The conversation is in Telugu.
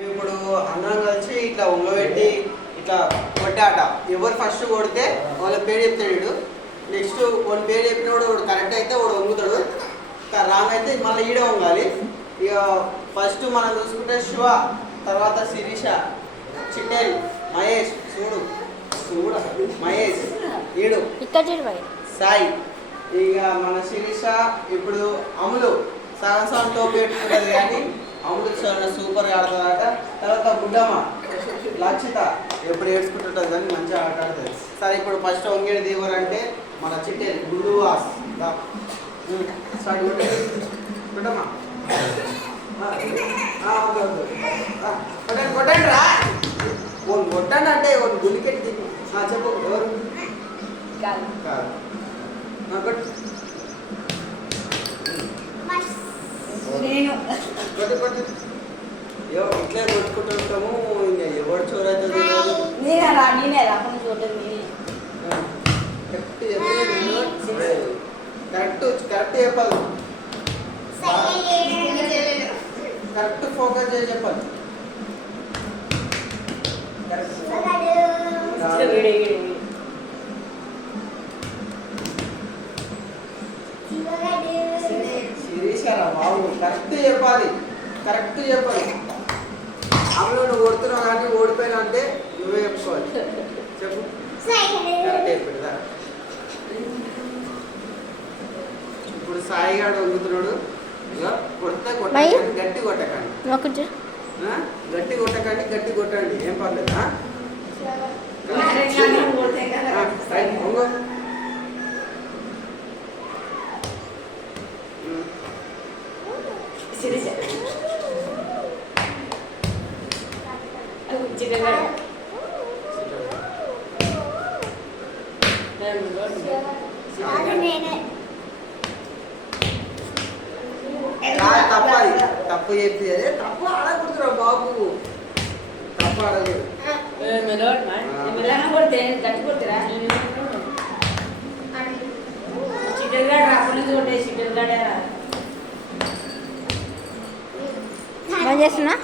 ఇప్పుడు అందరం కలిసి ఇట్లా ఉంగబెట్టి ఇట్లా కొట్టాట. ఎవరు ఫస్ట్ కొడితే వాళ్ళ పేరు చెప్తాడు. నెక్స్ట్ వాళ్ళ పేరు చెప్పినప్పుడు వాడు కరెక్ట్ అయితే వాడు వంగుతాడు, రాంగ్ అయితే మళ్ళీ ఈడే వంగాలి. ఇక ఫస్ట్ మనం చూసుకుంటే శివ, తర్వాత శిరీష, చిట్టేల్, మహేష్, చూడు మహేష్, ఈడు సాయి. ఇక మన శిరీష ఇప్పుడు అమ్ములు సగం సగం టోపీ పెట్టుకుంటుంది కానీ అమ్ములు చాలా సూపర్గా ఆడుతుందట. తర్వాత బుడ్డమ్మ లక్షిత ఎప్పుడు ఏడ్చుకుంటుంటుంది కానీ మంచిగా ఆట ఆడుతుంది. సరే ఇప్పుడు ఫస్ట్ వంగేది ఎవరంటే మన చిట్టేల్ గుండు వాస్. బుడ్డమ్మ కొట్టండి రా, కొట్టండి అంటే గులికెట్టి చెప్పు ఎవరు కాదు. ఇట్లా కొట్టుకుంటుంటాము. ఇంకా ఎవరు చూడైతే కరెక్ట్ చెప్పాలి, కరెక్ట్ ఫోకస్ చేసి చెప్పాలి. శిరీషారా బాబు, కరెక్ట్ చెప్పాలి. అందులో నువ్వు కొడుతున్నావు కానీ ఓడిపోయినా అంటే నువ్వే చెప్పుకోవాలి. చెప్పు కరెక్ట్ చెప్పాడు. ఇప్పుడు సాయిగాడు వంగుతున్నాడు. కొడితే కొట్టండి, గట్టి కొట్టకండి, గట్టి కొట్టండి, ఏం పర్లేదు. తప్పు చెప్పి తప్పు ఆడకూడదురా బాబు, తప్పు ఆడలేదు. చేస్తున్నా